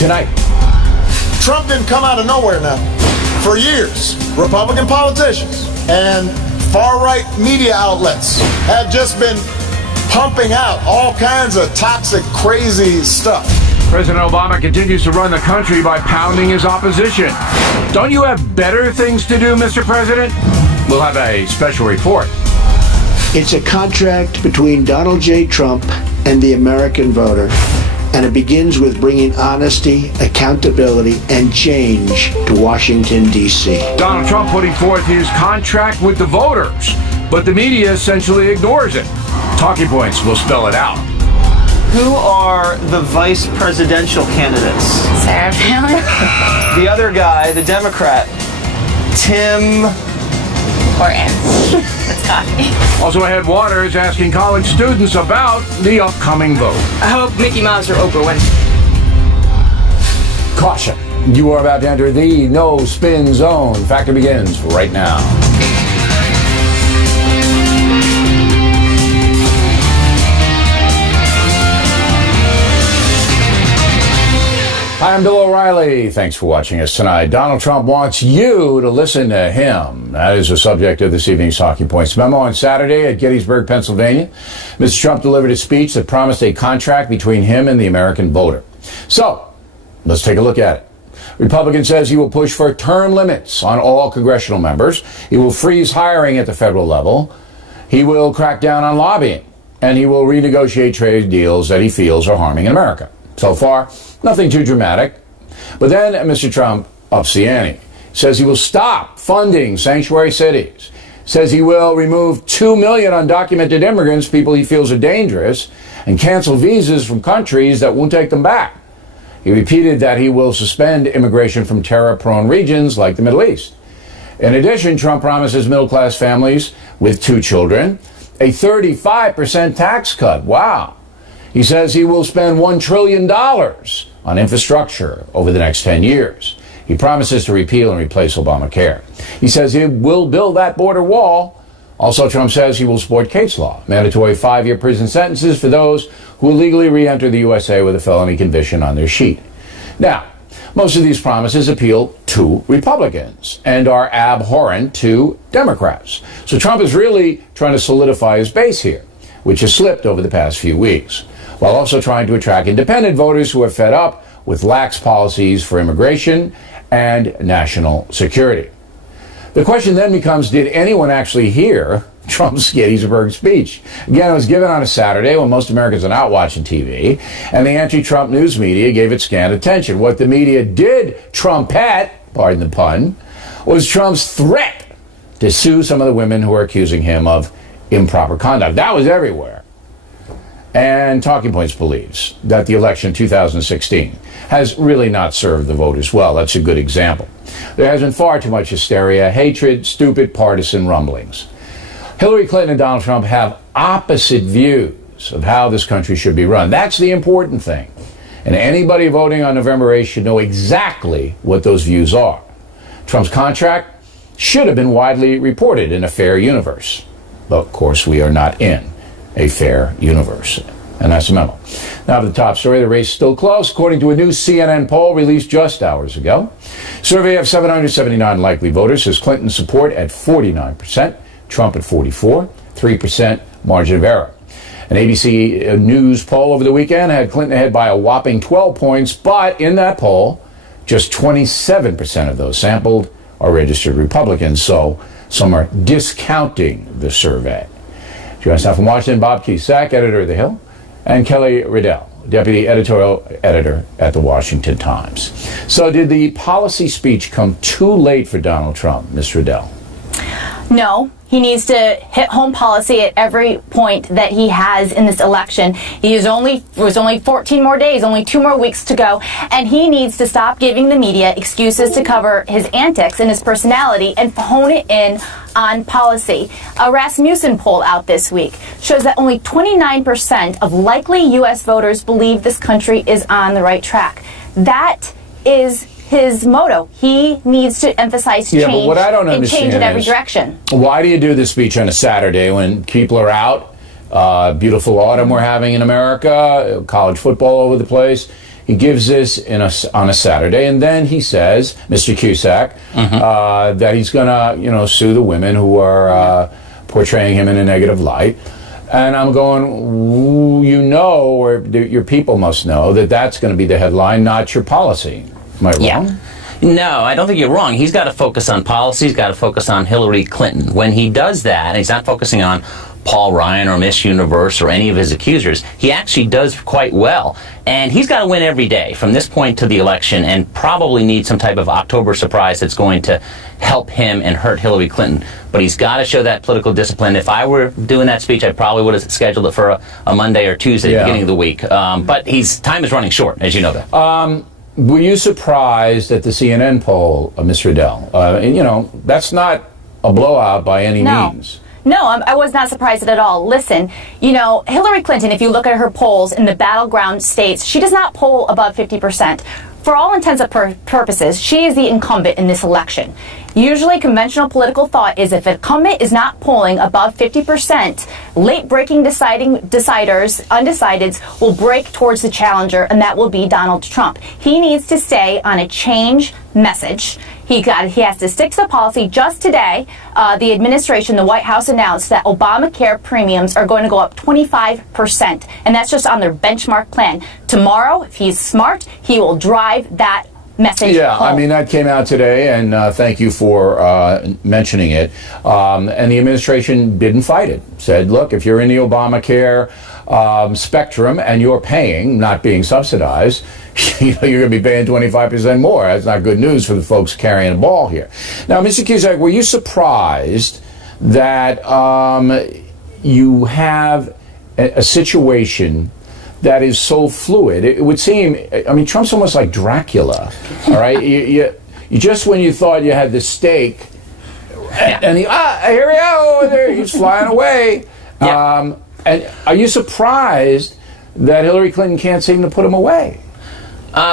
tonight. Trump didn't come out of nowhere now. For years, Republican politicians and far-right media outlets have just been pumping out all kinds of toxic, crazy stuff. President Obama continues to run the country by pounding his opposition. Don't you have better things to do, Mr. President? We'll have a special report. It's a contract between Donald J. Trump and the American voter, and it begins with bringing honesty, accountability, and change to Washington, D.C. Donald Trump putting forth his contract with the voters, but the media essentially ignores it. Talking Points will spell it out. Who are the vice presidential candidates? Sarah Palin. The other guy, the Democrat, Tim Hortons. It's coffee. Also ahead, Waters asking college students about the upcoming vote. I hope Mickey Mouse or Oprah win. Caution. You are about to enter the no spin zone. Factor begins right now. Hi, I'm Bill O'Reilly. Thanks for watching us tonight. Donald Trump wants you to listen to him. That is the subject of this evening's Talking Points memo. On Saturday at Gettysburg, Pennsylvania, Mr. Trump delivered a speech that promised a contract between him and the American voter. So, let's take a look at it. Republican says he will push for term limits on all congressional members. He will freeze hiring at the federal level. He will crack down on lobbying. And he will renegotiate trade deals that he feels are harming America. So far, nothing too dramatic. But then Mr. Trump ups the ante. Says he will stop funding sanctuary cities. Says he will remove 2 million undocumented immigrants, people he feels are dangerous, and cancel visas from countries that won't take them back. He repeated that he will suspend immigration from terror-prone regions like the Middle East. In addition, Trump promises middle-class families with 2 children a 35% tax cut. Wow. He says he will spend $1 trillion on infrastructure over the next 10 years. He promises to repeal and replace Obamacare. He says he will build that border wall. Also, Trump says he will support Cates Law, mandatory 5-year prison sentences for those who illegally re-enter the USA with a felony conviction on their sheet. Now, most of these promises appeal to Republicans and are abhorrent to Democrats. So Trump is really trying to solidify his base here, which has slipped over the past few weeks, while also trying to attract independent voters who are fed up with lax policies for immigration and national security. The question then becomes, did anyone actually hear Trump's Gettysburg speech? Again, it was given on a Saturday when most Americans are not watching TV, and the anti-Trump news media gave it scant attention. What the media did trumpet, pardon the pun, was Trump's threat to sue some of the women who are accusing him of improper conduct. That was everywhere. And Talking Points believes that the election in 2016 has really not served the voters well. That's a good example. There has been far too much hysteria, hatred, stupid partisan rumblings. Hillary Clinton and Donald Trump have opposite views of how this country should be run. That's the important thing. And anybody voting on November 8th should know exactly what those views are. Trump's contract should have been widely reported in a fair universe. But, of course, we are not in a fair universe. And that's the memo. Now to the top story. The race is still close, according to a new CNN poll released just hours ago. Survey of 779 likely voters says Clinton support at 49%, Trump at 44%, 3% margin of error. An ABC News poll over the weekend had Clinton ahead by a whopping 12 points, but in that poll, just 27% of those sampled are registered Republicans, so some are discounting the survey. Joining us now from Washington, Bob Cusack, editor of The Hill, and Kelly Riddell, deputy editorial editor at The Washington Times. So did the policy speech come too late for Donald Trump, Ms. Riddell? No. He needs to hit home policy at every point that he has in this election. There's only 14 more days, only 2 more weeks to go, and he needs to stop giving the media excuses to cover his antics and his personality and hone it in on policy. A Rasmussen poll out this week shows that only 29% of likely U.S. voters believe this country is on the right track. That is his motto. He needs to emphasize change, but what I don't and change in every is, direction. Why do you do this speech on a Saturday when people are out? Beautiful autumn we're having in America, college football over the place. He gives this on a Saturday, and then he says, Mr. Cusack, that he's going to, sue the women who are portraying him in a negative light. And I'm going, or your people must know that that's going to be the headline, not your policy. Am I wrong? Yeah. No, I don't think you're wrong. He's got to focus on policy. He's got to focus on Hillary Clinton. When he does that, and he's not focusing on Paul Ryan or Miss Universe or any of his accusers, he actually does quite well. And he's got to win every day from this point to the election, and probably need some type of October surprise that's going to help him and hurt Hillary Clinton. But he's got to show that political discipline. If I were doing that speech, I probably would have scheduled it for a Monday or Tuesday, beginning of the week. But time is running short, as you know that. Were you surprised at the CNN poll, Ms. Riddell? And, that's not a blowout by any means. No, I was not surprised at all. Listen, Hillary Clinton, if you look at her polls in the battleground states, she does not poll above 50%. For all intents and purposes, she is the incumbent in this election. Usually, conventional political thought is if an incumbent is not polling above 50%, late-breaking undecideds will break towards the challenger, and that will be Donald Trump. He needs to stay on a change message. He has to stick to the policy. Just today, the administration, the White House, announced that Obamacare premiums are going to go up 25%, and that's just on their benchmark plan. Tomorrow, if he's smart, he will drive that message home. I mean, that came out today, and thank you for mentioning it. And the administration didn't fight it. Said, look, if you're in the Obamacare spectrum and you're paying, not being subsidized, you're going to be paying 25% more. That's not good news for the folks carrying the ball here. Now, Mr. Cusack, were you surprised that you have a situation that is so fluid? It would seem, Trump's almost like Dracula, all right? you just when you thought you had the stake, and here we go, there, he's flying away. And are you surprised that Hillary Clinton can't seem to put him away?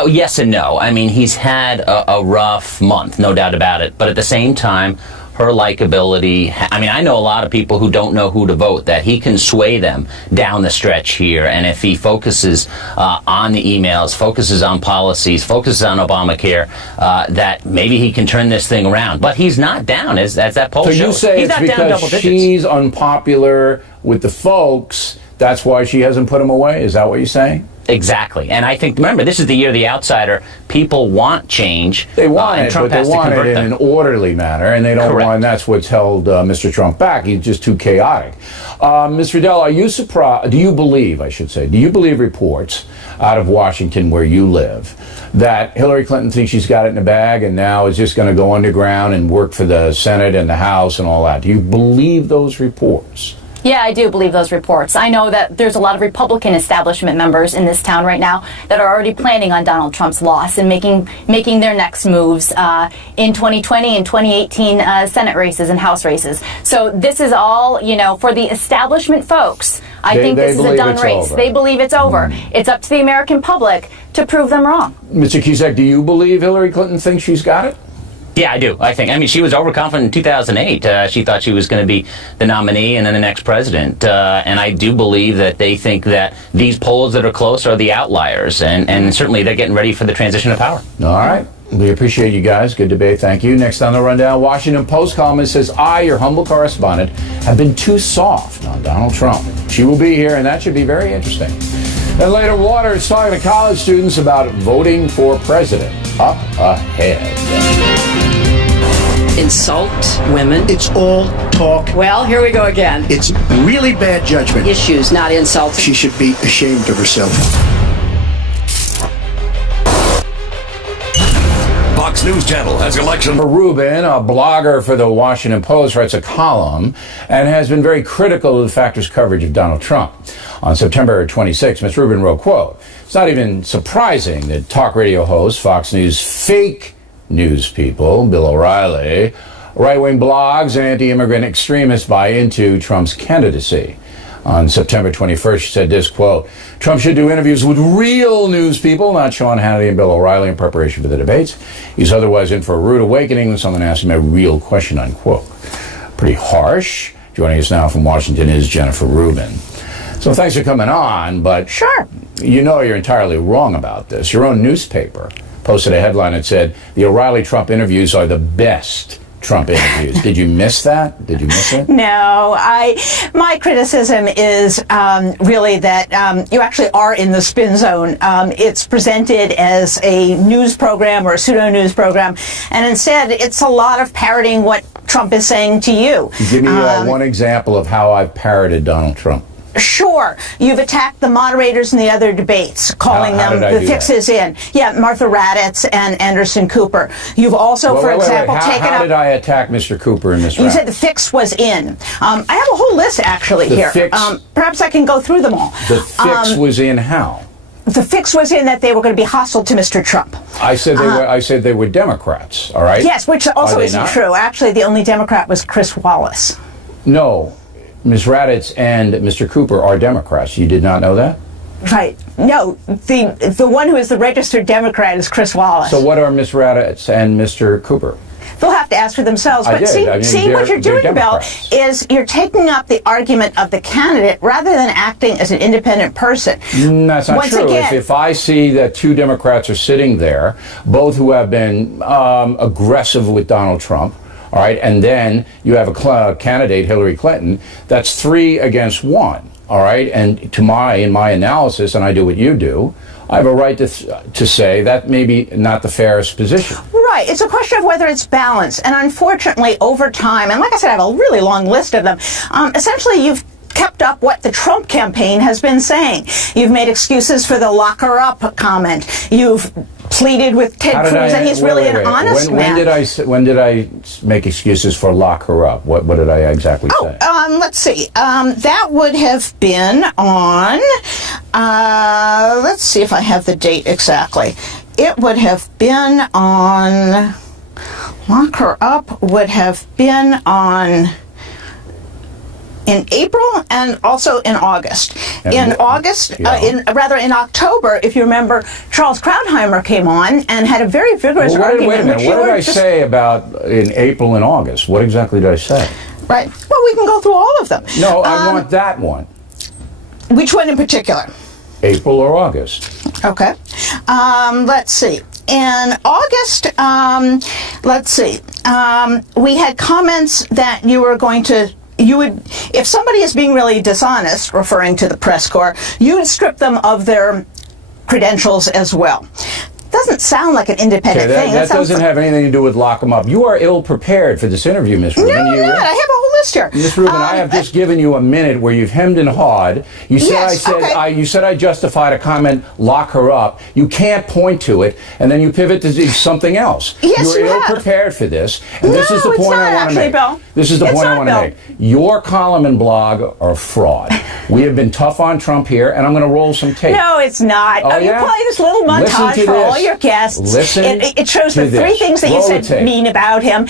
Yes and no. I mean, he's had a rough month, no doubt about it. But at the same time, her likability, I know a lot of people who don't know who to vote, that he can sway them down the stretch here. And if he focuses on the emails, focuses on policies, focuses on Obamacare, that maybe he can turn this thing around. But he's not down, as that poll shows. So you say he's it's not down double because digits. She's unpopular with the folks, that's why she hasn't put him away? Is that what you're saying? Exactly. And I think, remember, this is the year of the outsider. People want change. They want it, Trump but they want it in an orderly manner, and they don't Correct. want, that's what's held Mr. Trump back. He's just too chaotic. Ms. Riddell, are you surprised, do you believe reports out of Washington where you live that Hillary Clinton thinks she's got it in the bag and now is just going to go underground and work for the Senate and the House and all that? Do you believe those reports? Yeah, I do believe those reports. I know that there's a lot of Republican establishment members in this town right now that are already planning on Donald Trump's loss and making their next moves in 2020 and 2018 Senate races and House races. So this is all, for the establishment folks. I think this is a done race. Over. They believe it's over. It's up to the American public to prove them wrong. Mr. Cusack, do you believe Hillary Clinton thinks she's got it? Yeah, I do. She was overconfident in 2008. She thought she was going to be the nominee and then the next president. And I do believe that they think that these polls that are close are the outliers. And certainly they're getting ready for the transition of power. All right. We appreciate you guys. Good debate. Thank you. Next on the rundown, Washington Post columnist says, I, your humble correspondent, have been too soft on Donald Trump. She will be here, and that should be very interesting. Then later, Waters talking to college students about voting for president. Up ahead. Insult women. It's all talk. Well, here we go again. It's really bad judgment. Issues, not insults. She should be ashamed of herself. Fox News Channel has election. Rubin, a blogger for the Washington Post, writes a column and has been very critical of the Factor's coverage of Donald Trump. On September 26, Ms. Rubin wrote, quote, it's not even surprising that talk radio host, Fox News fake news people, Bill O'Reilly, right-wing blogs, and anti-immigrant extremists buy into Trump's candidacy. On September 21st, she said this, quote, Trump should do interviews with real news people, not Sean Hannity and Bill O'Reilly in preparation for the debates. He's otherwise in for a rude awakening when someone asks him a real question, unquote. Pretty harsh. Joining us now from Washington is Jennifer Rubin. So thanks for coming on, but Sure. you know you're entirely wrong about this. Your own newspaper posted a headline that said, the O'Reilly Trump interviews are the best Trump interviews. Did you miss that? Did you miss it? No, my criticism is really that you actually are in the spin zone. It's presented as a news program or a pseudo-news program, and instead it's a lot of parroting what Trump is saying to you. Give me one example of how I've parroted Donald Trump. Sure. You've attacked the moderators in the other debates, calling them the fixes in. Yeah, Martha Raddatz and Anderson Cooper. You've also, for example, taken up... How did I attack Mr. Cooper and Ms. Raddatz? You said the fix was in. I have a whole list, actually, here. Perhaps I can go through them all. The fix was in how? The fix was in that they were going to be hostile to Mr. Trump. I said they were Democrats, all right? Yes, which also isn't true. Actually, the only Democrat was Chris Wallace. No. Ms. Raddatz and Mr. Cooper are Democrats. You did not know that? Right. No, the one who is the registered Democrat is Chris Wallace. So what are Ms. Raddatz and Mr. Cooper? They'll have to ask for themselves. But see what you're doing, Bill, is you're taking up the argument of the candidate rather than acting as an independent person. That's not true. If I see that two Democrats are sitting there, both who have been aggressive with Donald Trump, all right, and then you have a candidate, Hillary Clinton, that's 3 against 1, all right? And in my analysis, and I do what you do, I have a right to say that maybe not the fairest position. Right. It's a question of whether it's balanced. And unfortunately, over time, and like I said, I have a really long list of them, essentially you've kept up what the Trump campaign has been saying. You've made excuses for the lock her up comment. You've pleaded with Ted Cruz that he's really an honest man. When did I make excuses for lock her up? What did I exactly say? Let's see. That would have been on, let's see if I have the date exactly. It would have been on, lock her up would have been on, in April and also in August. In October, if you remember, Charles Krauthammer came on and had a very vigorous argument. Wait a minute. What did I say about in April and August? What exactly did I say? Right. Well, we can go through all of them. No, I want that one. Which one in particular? April or August. Okay. Let's see. In August, we had comments that you were going to if somebody is being really dishonest, referring to the press corps, you would strip them of their credentials as well. Doesn't sound like an independent thing. That doesn't have anything to do with lock them up. You are ill prepared for this interview, Ms. Rubin. No, I'm not. I have a whole list here. Ms. Rubin, I have just given you a minute where you've hemmed and hawed. You said you said I justified a comment, lock her up. You can't point to it, and then you pivot to something else. Yes, You're ill prepared for this, and this is the point I want to make. Bill. This is the point I want to make. Your column and blog are fraud. We have been tough on Trump here, and I'm going to roll some tape. No, it's not. Oh, you play this little montage for all your guests. It shows the 3 things that you said mean about him.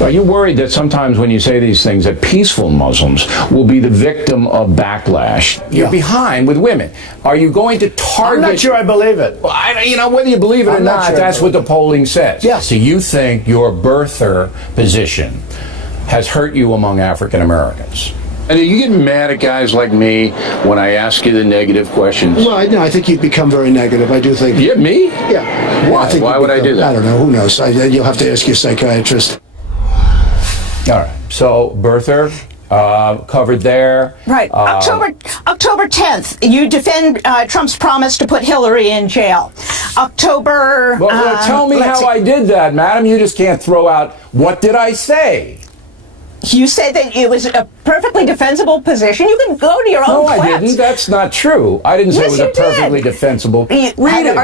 Are you worried that sometimes when you say these things that peaceful Muslims will be the victim of backlash? You're behind with women. Are you going to target... I'm not sure I believe it. Well, whether you believe it or not, that's what the polling says. Yes. So you think your birther position has hurt you among African Americans? And you get mad at guys like me when I ask you the negative questions? Well, I think you've become very negative. I do think... Yeah, me? Yeah. Why? Why would I do that? I don't know. Who knows? You'll have to ask your psychiatrist. All right. So, birther, covered there. Right. October 10th, you defend Trump's promise to put Hillary in jail. October... Well, tell me how I did that, madam. You just can't throw out, what did I say? You said that it was a perfectly defensible position. You can go to your own clips. No, I didn't. That's not true. I didn't say it was a perfectly defensible... Read it. Read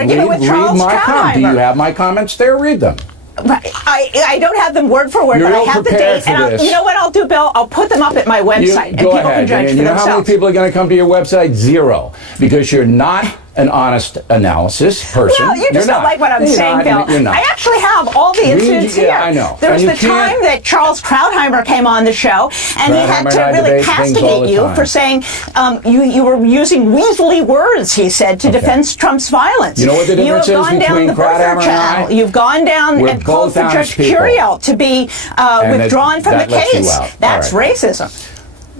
my comment. Do you have my comments there? Read them. I don't have them word for word, but I have the date. And you know what I'll do, Bill? I'll put them up at my website, and people can judge for themselves. You know how many people are going to come to your website? 0. Because you're not an honest analysis person. Well, you just don't like what I'm saying, Bill. I actually have all the incidents here. Yeah, I know. There was the time that Charles Krauthammer came on the show, and he had to really castigate you for saying you were using weaselly words, he said, to defend Trump's violence. You know what the difference is between Krauthammer and I? You've gone down and called for Judge Curiel to be withdrawn from the case. That's racism.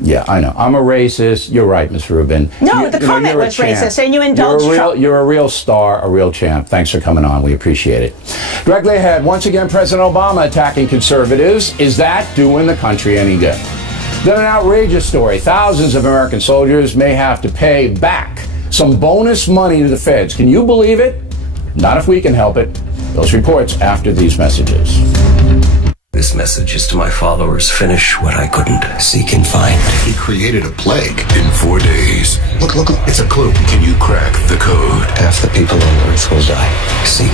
Yeah, I know. I'm a racist. You're right, Ms. Rubin. No, the comment was racist, and you indulged Trump. You're a real star, a real champ. Thanks for coming on. We appreciate it. Directly ahead, once again, President Obama attacking conservatives. Is that doing the country any good? Then an outrageous story. Thousands of American soldiers may have to pay back some bonus money to the feds. Can you believe it? Not if we can help it. Those reports after these messages. This message is to my followers. Finish what I couldn't seek and find. He created a plague in 4 days. Look, it's a clue. Can you crack the code? Half the people on Earth will die. Seek.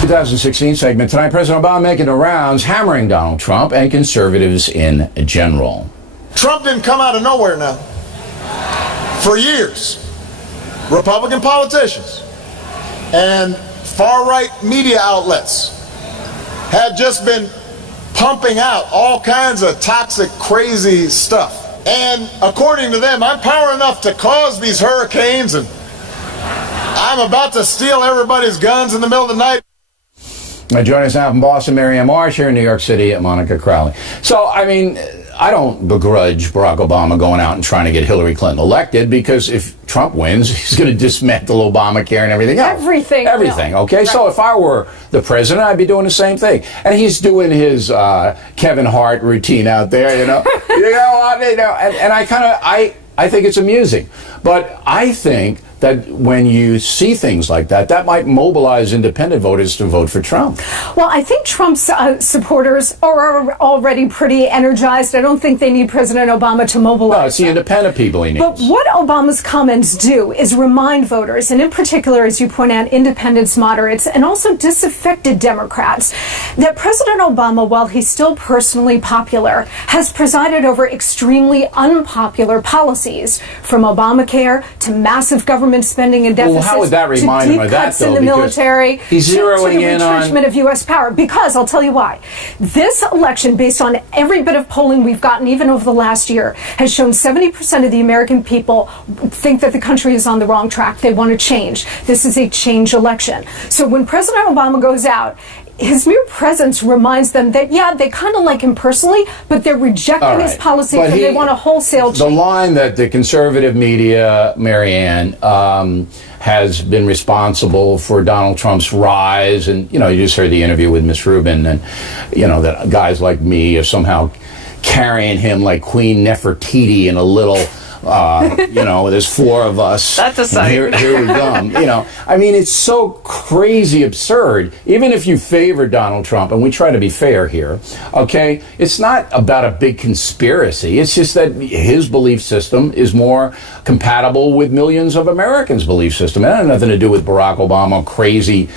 2016 segment. Tonight, President Obama making the rounds, hammering Donald Trump and conservatives in general. Trump didn't come out of nowhere now. For years, Republican politicians and far-right media outlets have just been pumping out all kinds of toxic, crazy stuff. And according to them, I'm power enough to cause these hurricanes, and I'm about to steal everybody's guns in the middle of the night. Joining us now from Boston, Mary Ann Marsh, here in New York City at Monica Crowley. So, I mean, I don't begrudge Barack Obama going out and trying to get Hillary Clinton elected, because if Trump wins, he's going to dismantle Obamacare and everything else. Everything, okay? Right. So if I were the president, I'd be doing the same thing. And he's doing his Kevin Hart routine out there, you know. And I think it's amusing. But I think that when you see things like that, that might mobilize independent voters to vote for Trump. Well, I think Trump's supporters are already pretty energized. I don't think they need President Obama to mobilize. No, it's the independent people he needs. But what Obama's comments do is remind voters, and in particular, as you point out, independents, moderates, and also disaffected Democrats, that President Obama, while he's still personally popular, has presided over extremely unpopular policies, from Obamacare to massive government spending and deficits, how would that remind him of that, though? In the military, he's zeroing to the in on retrenchment of U.S. power. Because I'll tell you why. This election, based on every bit of polling we've gotten, even over the last year, has shown 70% of the American people think that the country is on the wrong track. They want to change. This is a change election. So when President Obama goes out, his mere presence reminds them that, yeah, they kind of like him personally, but they're rejecting his policy because they want a wholesale change. The line that the conservative media, Marianne, has been responsible for Donald Trump's rise, and, you know, you just heard the interview with Ms. Rubin, and, you know, that guys like me are somehow carrying him like Queen Nefertiti in a little... you know, there's 4 of us. That's a sight. Here we come. You know, I mean, it's so crazy absurd. Even if you favor Donald Trump, and we try to be fair here, okay, it's not about a big conspiracy. It's just that his belief system is more compatible with millions of Americans' belief system. It had nothing to do with Barack Obama, crazy,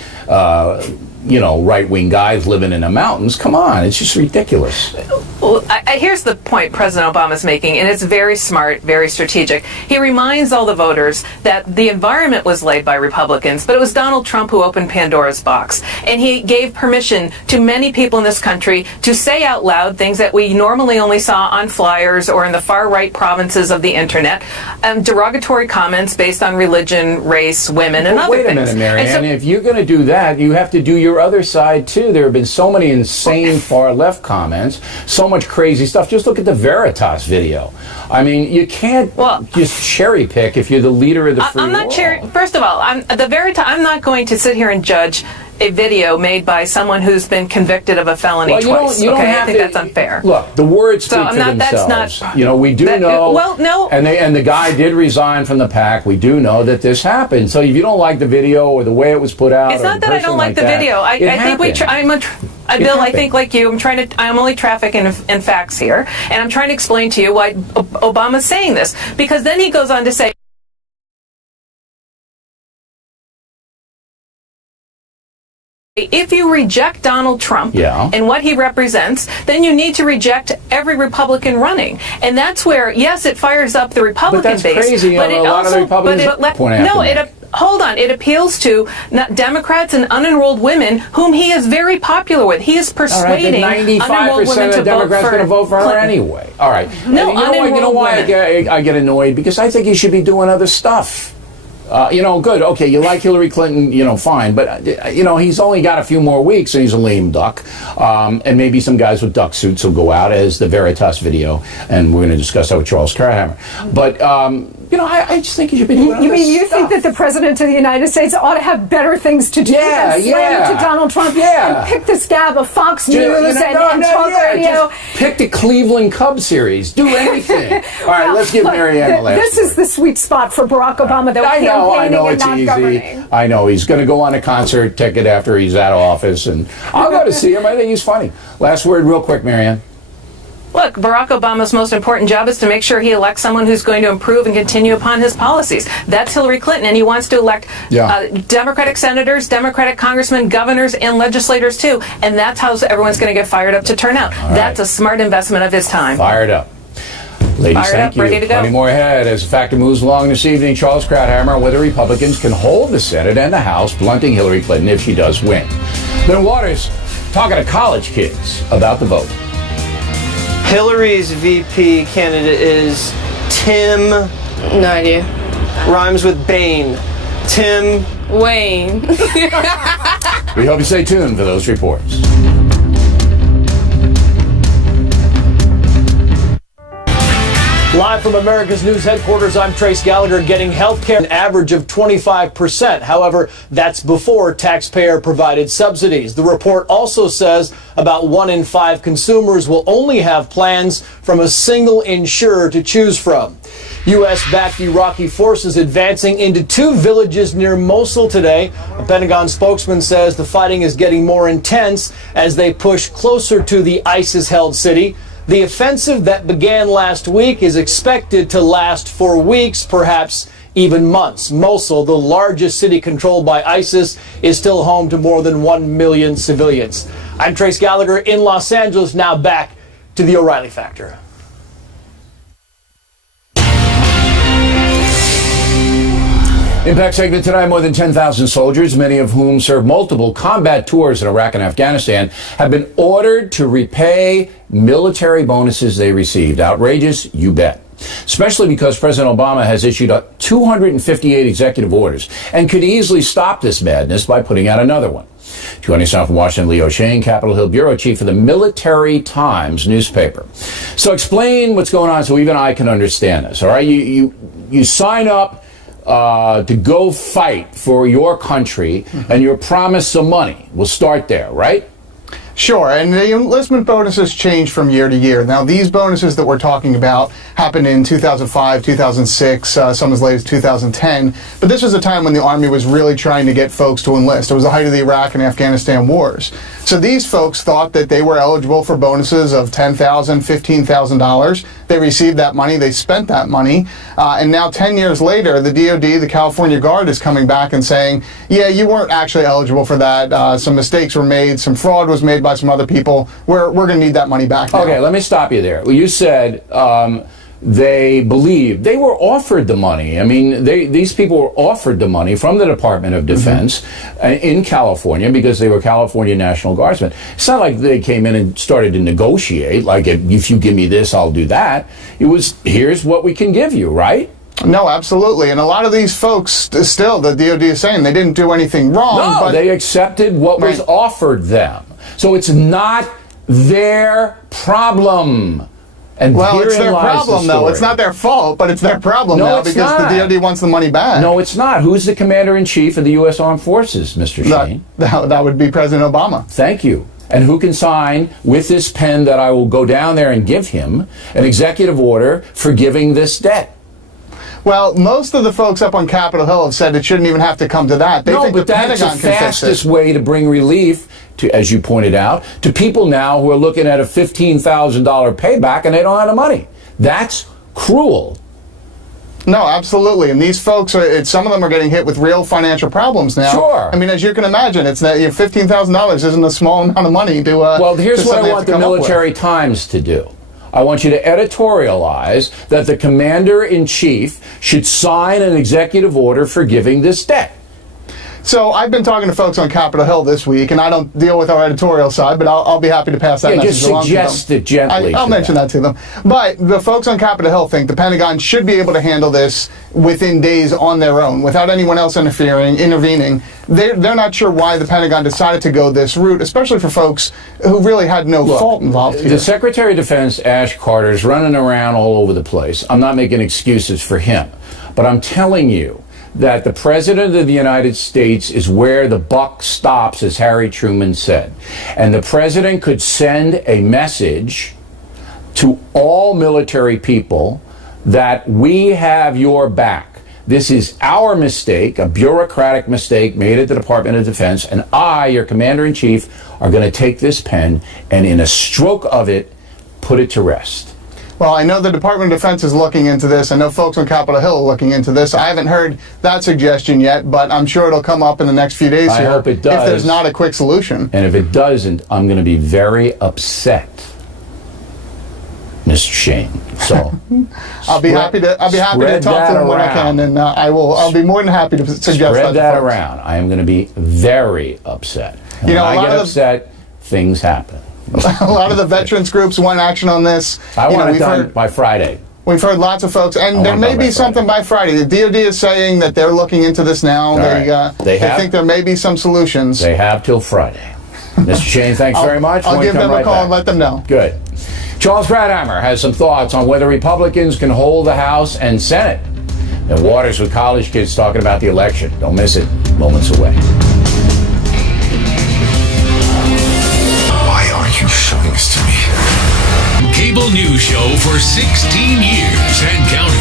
you know, right-wing guys living in the mountains. Come on, it's just ridiculous. Well, here's the point President Obama's making, and it's very smart, very strategic. He reminds all the voters that the environment was laid by Republicans, but it was Donald Trump who opened Pandora's box. And he gave permission to many people in this country to say out loud things that we normally only saw on flyers or in the far-right provinces of the internet, derogatory comments based on religion, race, women, and other things. Wait a minute, Marianne. If you're going to do that, you have to do your other side, too. There have been so many insane far-left comments, so much crazy stuff. Just look at the Veritas video. I mean, you can't just cherry pick if you're the leader of the free world. First of all, I'm not going to sit here and judge a video made by someone who's been convicted of a felony twice. I think that's unfair. Look, the words speak for themselves. You know, we do know. Well, no. And the guy did resign from the PAC. We do know that this happened. So if you don't like the video or the way it was put out, it's not that I don't like the video. I think Bill, I think like you, I'm only trafficking in facts here, and I'm trying to explain to you why Obama's saying this, because then he goes on to say, if you reject Donald Trump and what he represents, then you need to reject every Republican running. And that's where, yes, it fires up the Republican base. But that's crazy. But a lot of the Republicans hold on. It appeals to Democrats and unenrolled women whom he is very popular with. He is persuading 95% of the Democrats going to vote for her anyway. All right. No, you know why I get annoyed? Because I think he should be doing other stuff. Good. Okay, you like Hillary Clinton, fine. But, he's only got a few more weeks and he's a lame duck. And maybe some guys with duck suits will go out as the Veritas video. And we're going to discuss that with Charles Krauthammer. But, I just think he should be doing other You stuff. think that the President of the United States ought to have better things to do than slam it to Donald Trump and pick the scab of Fox News and talk radio? Just pick the Cleveland Cubs series. Do anything. All right, let's give Marianne the last This is the sweet spot for Barack Obama, though, I know campaigning it's and not easy. governing. I know he's going to go on a concert ticket after he's out of office, and I'll go to see him. I think he's funny. Last word, real quick, Marianne. Look, Barack Obama's most important job is to make sure he elects someone who's going to improve and continue upon his policies. That's Hillary Clinton, and he wants to elect Democratic senators, Democratic congressmen, governors, and legislators, too. And that's how everyone's going to get fired up to turn out. That's a smart investment of his time. Fired up. Ladies, thank you. Ready to go. Plenty more ahead. As the Factor moves along this evening, Charles Krauthammer, whether Republicans can hold the Senate and the House, blunting Hillary Clinton if she does win. Then Waters talking to college kids about the vote. Hillary's VP candidate is Tim. No idea. Rhymes with Bane. Tim Wayne. We hope you stay tuned for those reports. Live from America's News headquarters, I'm Trace Gallagher. Getting health care an average of 25%. However, that's before taxpayer-provided subsidies. The report also says about 1 in 5 consumers will only have plans from a single insurer to choose from. U.S.-backed Iraqi forces advancing into 2 villages near Mosul today. A Pentagon spokesman says the fighting is getting more intense as they push closer to the ISIS-held city. The offensive that began last week is expected to last for weeks, perhaps even months. Mosul, the largest city controlled by ISIS, is still home to more than 1 million civilians. I'm Trace Gallagher in Los Angeles. Now back to the O'Reilly Factor. Impact segment tonight, more than 10,000 soldiers, many of whom served multiple combat tours in Iraq and Afghanistan, have been ordered to repay military bonuses they received. Outrageous? You bet. Especially because President Obama has issued 258 executive orders and could easily stop this madness by putting out another one. Joining us now from Washington, Lee O'Shane, Capitol Hill Bureau Chief of the Military Times newspaper. So explain what's going on so even I can understand this, all right? You sign up to go fight for your country, and you're promised some money. We'll start there, right? Sure, and the enlistment bonuses change from year to year. Now, these bonuses that we're talking about happened in 2005, 2006, some as late as 2010. But this was a time when the Army was really trying to get folks to enlist. It was the height of the Iraq and Afghanistan wars. So these folks thought that they were eligible for bonuses of $10,000, $15,000. They received that money, they spent that money, and now 10 years later, the DoD, the California Guard, is coming back and saying, yeah, you weren't actually eligible for that. Some mistakes were made, some fraud was made by some other people. We're going to need that money back now. Okay, let me stop you there. You said they believed they were offered the money. I mean, these people were offered the money from the Department of Defense in California because they were California National Guardsmen. It's not like they came in and started to negotiate, like if you give me this, I'll do that. It was, here's what we can give you, right? No, absolutely. And a lot of these folks, still, the DoD is saying they didn't do anything wrong. No, but they accepted what was offered them. So it's not their problem. And well, it's their problem, though. It's not their fault, but it's their problem now because the DoD wants the money back. No, it's not. Who's the Commander-in-Chief of the U.S. Armed Forces, Mr. Shane? That would be President Obama. Thank you. And who can sign with this pen that I will go down there and give him an executive order forgiving this debt? Well, most of the folks up on Capitol Hill have said it shouldn't even have to come to that. They think but the that's Pentagon the can fix fastest it. way to bring relief to, as you pointed out, to people now who are looking at a $15,000 payback and they don't have the money. That's cruel. No, absolutely. And these folks, some of them are getting hit with real financial problems now. Sure. I mean, as you can imagine, it's that $15,000 isn't a small amount of money to. Well, here's what I want the Military Times to do. I want you to editorialize that the Commander-in-Chief should sign an executive order forgiving this debt. So I've been talking to folks on Capitol Hill this week, and I don't deal with our editorial side, but I'll be happy to pass that message along to them. Just suggest it gently. I'll mention that to them. But the folks on Capitol Hill think the Pentagon should be able to handle this within days on their own, without anyone else intervening. They're not sure why the Pentagon decided to go this route, especially for folks who really had no fault involved here. The Secretary of Defense, Ash Carter, is running around all over the place. I'm not making excuses for him, but I'm telling you that the President of the United States is where the buck stops, as Harry Truman said. And the President could send a message to all military people that we have your back. This is our mistake, a bureaucratic mistake made at the Department of Defense, and I, your Commander-in-Chief, are going to take this pen and in a stroke of it, put it to rest. Well, I know the Department of Defense is looking into this. I know folks on Capitol Hill are looking into this. I haven't heard that suggestion yet, but I'm sure it'll come up in the next few days here. I hope it does. If there's not a quick solution. And if it doesn't, I'm going to be very upset, Mr. Shane. So I'll be happy to talk to them when I can, and I'll be more than happy to suggest that. Spread that around. I am going to be very upset. And when I get upset, things happen. A lot of the veterans groups want action on this. I want it done by Friday. We've heard lots of folks, and there may be something by Friday. The DOD is saying that they're looking into this now. They think there may be some solutions. They have till Friday. Mr. Shane, thanks very much. I'll give them a call and let them know. Good. Charles Gradhammer has some thoughts on whether Republicans can hold the House and Senate. And Waters with college kids talking about the election. Don't miss it. Moments away. Why are you showing this to me? Cable news show for 16 years and counting.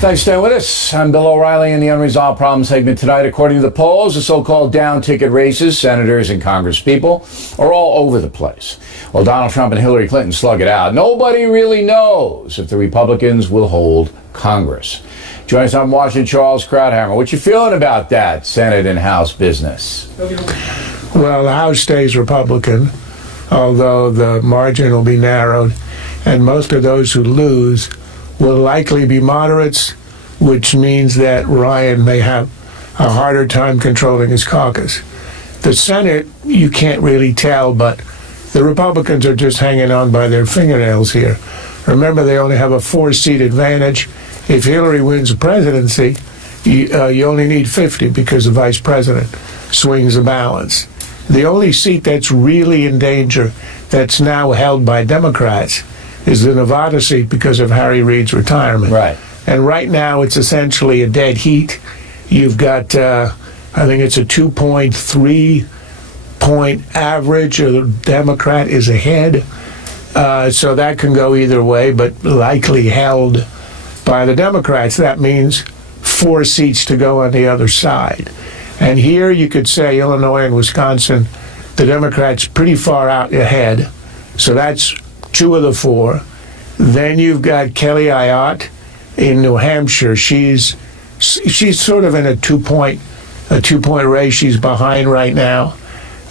Thanks for staying with us. I'm Bill O'Reilly in the Unresolved Problem segment tonight. According to the polls, the so-called down ticket races, senators and congresspeople, are all over the place. While Donald Trump and Hillary Clinton slug it out, nobody really knows if the Republicans will hold Congress. Joining us on Washington, Charles Gradhammer. What you feeling about that Senate and House business? Well, the House stays Republican, although the margin will be narrowed, and most of those who lose will likely be moderates, which means that Ryan may have a harder time controlling his caucus. The Senate, you can't really tell, but the Republicans are just hanging on by their fingernails here. Remember, they only have a 4-seat advantage. If Hillary wins the presidency, you only need 50 because the vice president swings the balance. The only seat that's really in danger that's now held by Democrats is the Nevada seat because of Harry Reid's retirement. Right. And right now it's essentially a dead heat. You've got, I think it's a 2.3 point average. A Democrat is ahead. So that can go either way, but likely held by the Democrats. That means 4 seats to go on the other side. And here you could say Illinois and Wisconsin, the Democrats pretty far out ahead. So that's 2 of the 4. Then you've got Kelly Ayotte in New Hampshire. She's sort of in a 2-point race. She's behind right now.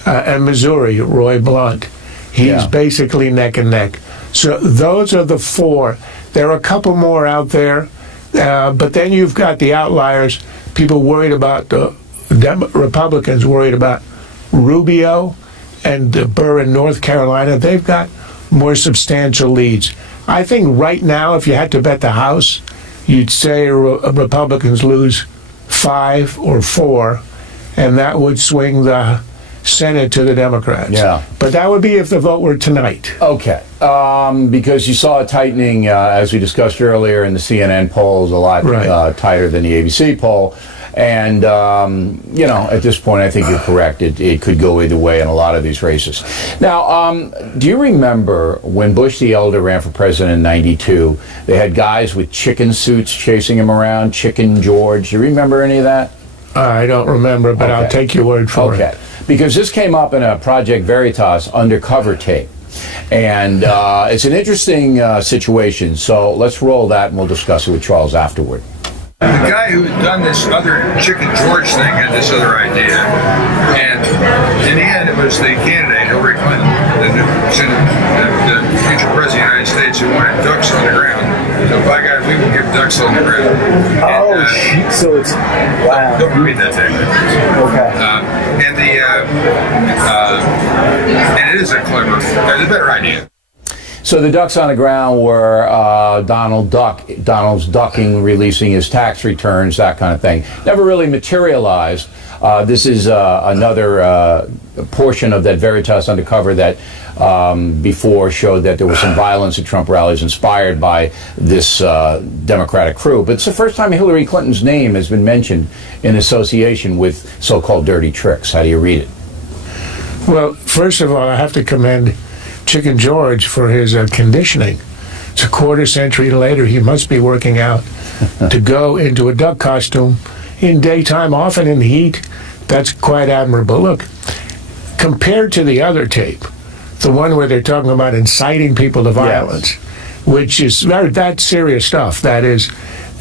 And Missouri, Roy Blunt. He's basically neck and neck. So those are the 4. There are a couple more out there, but then you've got the outliers. People worried about Republicans worried about Rubio and Burr in North Carolina. They've got more substantial leads. I think right now, if you had to bet the House, you'd say Republicans lose 5 or 4, and that would swing the Senate to the Democrats. Yeah. But that would be if the vote were tonight. Okay. Because you saw a tightening, as we discussed earlier, in the CNN polls, a lot tighter than the ABC poll. And, at this point, I think you're correct. It could go either way in a lot of these races. Now, do you remember when Bush the Elder ran for president in 92, they had guys with chicken suits chasing him around, Chicken George? Do you remember any of that? I don't remember, but I'll take your word for it. Because this came up in a Project Veritas undercover tape. And it's an interesting situation. So let's roll that and we'll discuss it with Charles afterward. The guy who had done this other Chicken George thing had this other idea, and in the end it was the candidate, Hillary Clinton, that the future president of the United States who wanted ducks on the ground. So by God, we will give ducks on the ground. And, so it's wow. Don't read that thing. Okay. And it is a clever. There's a better idea. So the ducks on the ground were Donald's ducking, releasing his tax returns, that kind of thing. Never really materialized. This is another portion of that Veritas Undercover that before showed that there was some violence at Trump rallies inspired by this Democratic crew. But it's the first time Hillary Clinton's name has been mentioned in association with so-called dirty tricks. How do you read it? Well, first of all, I have to commend Chicken George for his conditioning. It's a quarter century later. He must be working out to go into a duck costume in daytime, often in the heat. That's quite admirable. Look, compared to the other tape, the one where they're talking about inciting people to violence, which is that serious stuff. That is,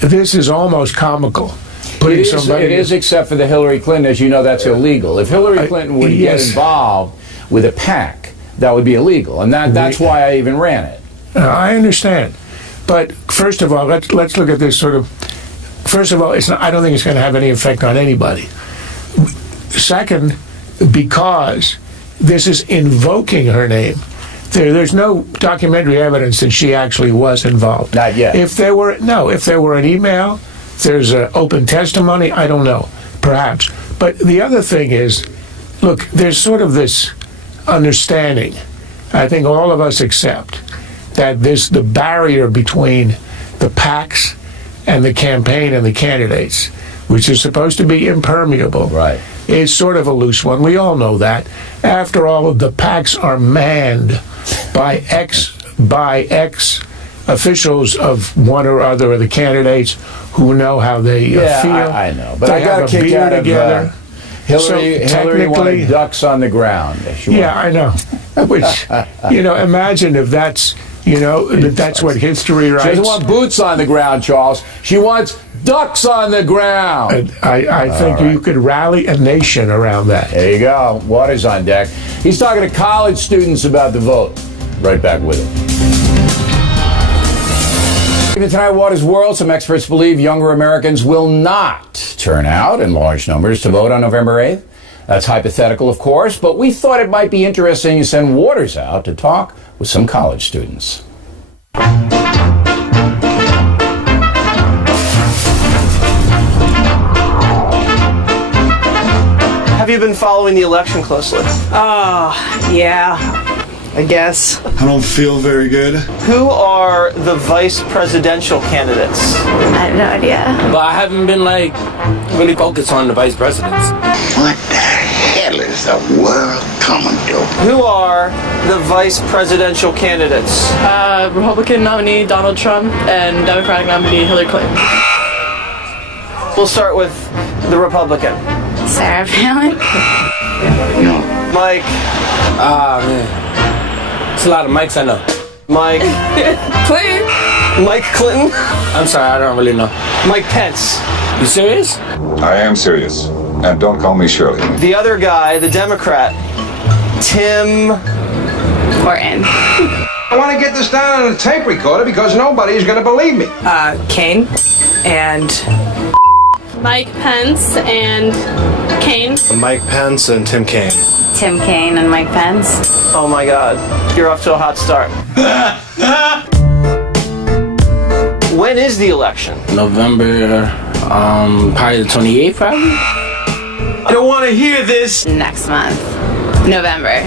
this is almost comical. It is, except for the Hillary Clinton. As you know, that's illegal. If Hillary Clinton would get involved with a PAC, that would be illegal, and that's why I even ran it. I understand, but first of all, let's look at this sort of. First of all, I don't think it's going to have any effect on anybody. Second, because this is invoking her name. There's no documentary evidence that she actually was involved. Not yet. If there were an email, if there's an open testimony, I don't know, perhaps. But the other thing is, look, there's sort of this understanding, I think all of us accept, that the barrier between the PACs and the campaign and the candidates, which is supposed to be impermeable, right, is sort of a loose one. We all know that. After all, the PACs are manned by ex officials of one or other of the candidates who know how they feel. I know, but they I got a kick out of together. Hillary wanted ducks on the ground. I know. Which, imagine if that's, that's what history writes. She doesn't want boots on the ground, Charles. She wants ducks on the ground. I think you could rally a nation around that. There you go. Water's on deck. He's talking to college students about the vote. Right back with it. Even tonight, Water's World, some experts believe younger Americans will not turn out in large numbers to vote on November 8th. That's hypothetical, of course, but we thought it might be interesting to send Waters out to talk with some college students. Have you been following the election closely? Oh, yeah. I guess. I don't feel very good. Who are the vice presidential candidates? I have no idea. But I haven't been really focused on the vice presidents. What the hell is the world coming to? Who are the vice presidential candidates? Republican nominee Donald Trump and Democratic nominee Hillary Clinton. We'll start with the Republican. Sarah Palin. No. Mike. Man. It's a lot of Mikes I know. Mike. Clinton. Mike Clinton? I'm sorry, I don't really know. Mike Pence. You serious? I am serious. And don't call me Shirley. The other guy, the Democrat, Tim Horton. I want to get this down on a tape recorder because nobody is going to believe me. Kane and Mike Pence and Kane. Mike Pence and Tim Kaine. Tim Kaine and Mike Pence. Oh my God, you're off to a hot start. When is the election? November, probably the 28th, probably. I don't want to hear this. Next month, November.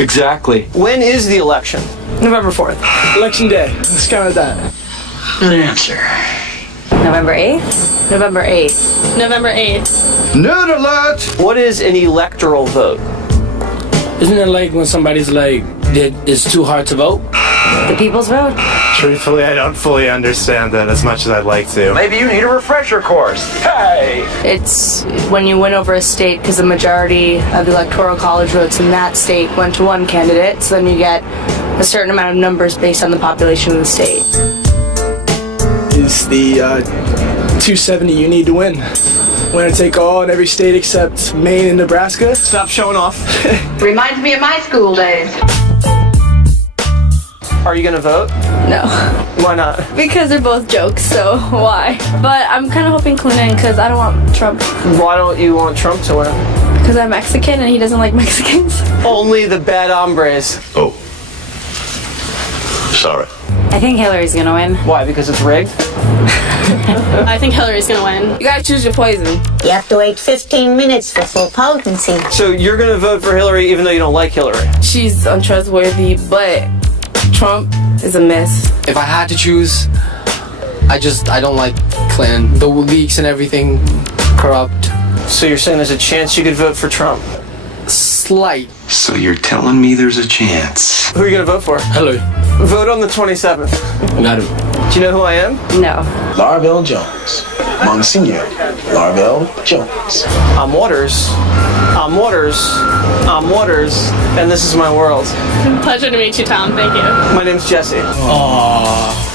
Exactly. When is the election? November 4th. Election day. Let's count it that. Good answer. November 8th? November 8th. November 8th. Nerd alert! What is an electoral vote? Isn't it like when somebody's like, it's too hard to vote? The people's vote? Truthfully, I don't fully understand that as much as I'd like to. Maybe you need a refresher course. Hey! It's when you win over a state because the majority of the electoral college votes in that state went to one candidate, so then you get a certain amount of numbers based on the population of the state. It's the 270 you need to win. We're gonna take all in every state except Maine and Nebraska. Stop showing off. Reminds me of my school days. Are you gonna vote? No. Why not? Because they're both jokes, so why? But I'm kind of hoping Clinton because I don't want Trump. Why don't you want Trump to win? Because I'm Mexican and he doesn't like Mexicans. Only the bad hombres. Oh. Sorry. I think Hillary's gonna win. Why? Because it's rigged? I think Hillary's gonna win. You gotta choose your poison. You have to wait 15 minutes for full potency. So you're gonna vote for Hillary even though you don't like Hillary? She's untrustworthy, but Trump is a mess. If I had to choose, I don't like Clinton. The leaks and everything, corrupt. So you're saying there's a chance you could vote for Trump? Slight. So you're telling me there's a chance? Who are you gonna vote for? Hillary. Vote on the 27th. Got him. Do you know who I am? No. Larville Jones. Monsignor Larville Jones. I'm Waters. I'm Waters. I'm Waters. And this is my world. Pleasure to meet you, Tom. Thank you. My name's Jesse. Aww.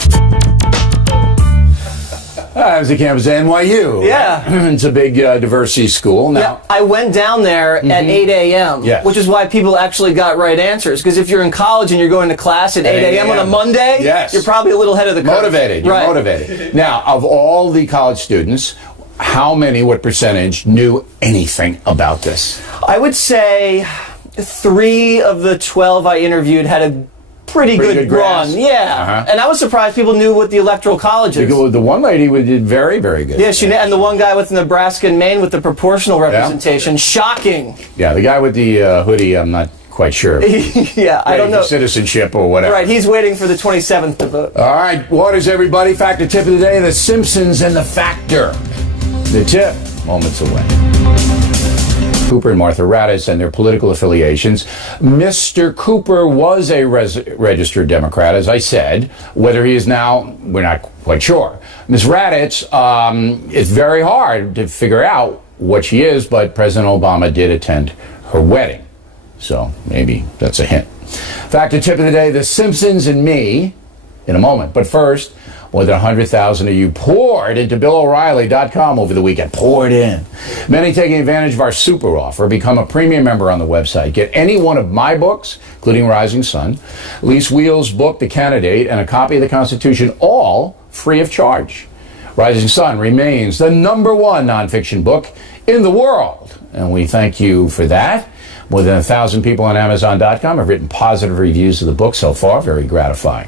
That was the campus at NYU. Yeah. It's a big diversity school. Now, Yeah, I went down there at 8 a.m., Yes. which is why people actually got right answers. Because if you're in college and you're going to class at 8 a.m. on a Monday, Yes. you're probably a little ahead of the curve. motivated. You're Right. motivated. Now, of all the college students, how many, what percentage, knew anything about this? I would say 3 of the 12 I interviewed had a pretty good run. grasp. Yeah. Uh-huh. And I was surprised people knew what the Electoral College is. The one lady did very, very good. Yeah, and the one guy with Nebraska and Maine with the proportional representation. Shocking. Yeah, the guy with the hoodie, I'm not quite sure. Yeah, I don't know. For citizenship or whatever. Right, he's waiting for the 27th to vote. All right, what is everybody? Factor tip of the day, The Simpsons and the Factor. The tip, moments away. Cooper and Martha Raddatz and their political affiliations. Mr. Cooper was a registered Democrat, as I said. Whether he is now, we're not quite sure. Ms. Raddatz, it's very hard to figure out what she is, but President Obama did attend her wedding. So maybe that's a hint. Factor tip of the day, The Simpsons and me, in a moment. But first, more than 100,000 of you poured into BillOReilly.com over the weekend. Poured in. Many taking advantage of our super offer. Become a premium member on the website. Get any one of my books, including Rising Sun, Lise Wheel's book, The Candidate, and a copy of the Constitution, all free of charge. Rising Sun remains the #1 nonfiction book in the world. And we thank you for that. More than 1,000 people on Amazon.com have written positive reviews of the book so far. Very gratifying.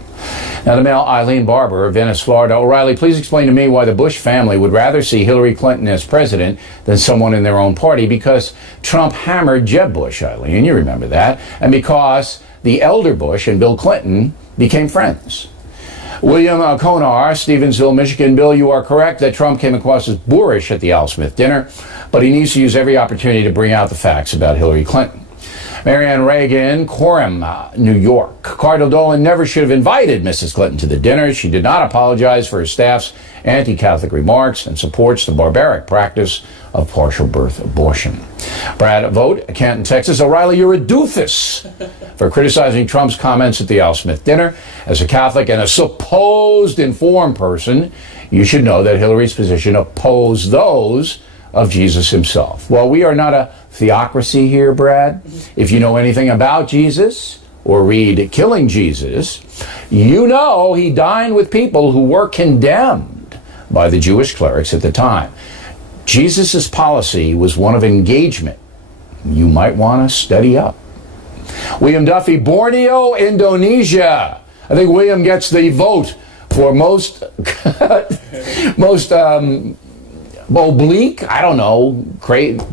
Now, the mail, Eileen Barber of Venice, Florida. O'Reilly, please explain to me why the Bush family would rather see Hillary Clinton as president than someone in their own party. Because Trump hammered Jeb Bush, Eileen, you remember that. And because the elder Bush and Bill Clinton became friends. William Konar, Stevensville, Michigan. Bill, you are correct that Trump came across as boorish at the Al Smith dinner, but he needs to use every opportunity to bring out the facts about Hillary Clinton. Marianne Reagan, Coram, New York. Cardinal Dolan never should have invited Mrs. Clinton to the dinner. She did not apologize for her staff's anti-Catholic remarks and supports the barbaric practice of partial birth abortion. Brad Vogt, Canton, Texas. O'Reilly, you're a doofus for criticizing Trump's comments at the Al Smith dinner. As a Catholic and a supposed informed person, you should know that Hillary's position opposed those of Jesus himself. Well, we are not a theocracy here, Brad. If you know anything about Jesus or read Killing Jesus, you know he dined with people who were condemned by the Jewish clerics at the time. Jesus' policy was one of engagement. You might want to study up. William Duffy, Borneo, Indonesia. I think William gets the vote for most oblique, I don't know,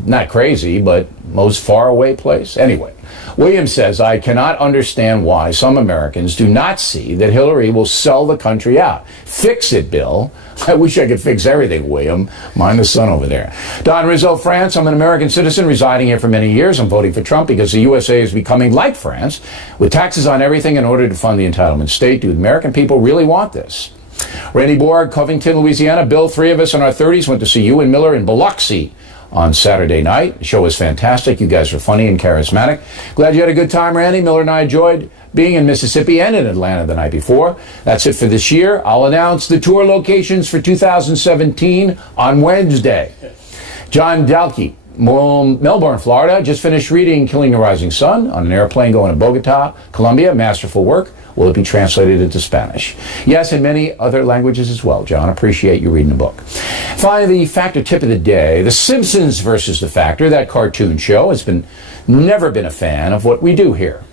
not crazy, but most faraway place. Anyway, William says, I cannot understand why some Americans do not see that Hillary will sell the country out. Fix it, Bill. I wish I could fix everything, William. Mind the sun over there. Don Rizzo, France. I'm an American citizen residing here for many years. I'm voting for Trump because the USA is becoming like France, with taxes on everything in order to fund the entitlement state. Do the American people really want this? Randy Borg, Covington, Louisiana. Bill, 3 of us in our 30s went to see you and Miller in Biloxi on Saturday night. The show was fantastic. You guys are funny and charismatic. Glad you had a good time, Randy. Miller and I enjoyed being in Mississippi and in Atlanta the night before. That's it for this year. I'll announce the tour locations for 2017 on Wednesday. John Dalkey, Melbourne, Florida, just finished reading Killing the Rising Sun on an airplane going to Bogota, Colombia. Masterful work. Will it be translated into Spanish? Yes, and many other languages as well, John. Appreciate you reading the book. Finally, the Factor tip of the day. The Simpsons versus the Factor, that cartoon show, has never been a fan of what we do here.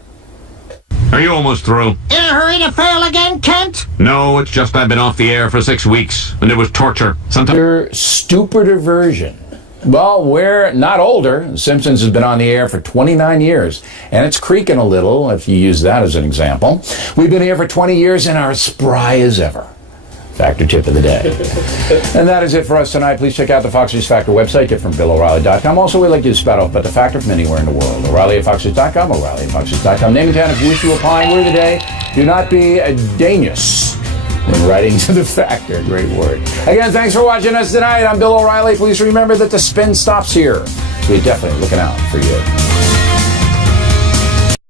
Are you almost through? In a hurry to fail again, Kent? No, it's just I've been off the air for 6 weeks, and it was torture. Sometimes Your stupider version. Well, we're not older. The Simpsons has been on the air for 29 years, and it's creaking a little, if you use that as an example. We've been here for 20 years and are as spry as ever. Factor tip of the day. And that is it for us tonight. Please check out the Fox News Factor website, get from BillOReilly.com. Also, we'd like you to spout off about the Factor from anywhere in the world. O'Reilly at FoxNews.com, O'Reilly at FoxNews.com. Name and town if you wish to apply. Word of the day, do not be a Danish when writing to the Factor. Great word. Again, thanks for watching us tonight. I'm Bill O'Reilly. Please remember that the spin stops here. We're definitely looking out for you.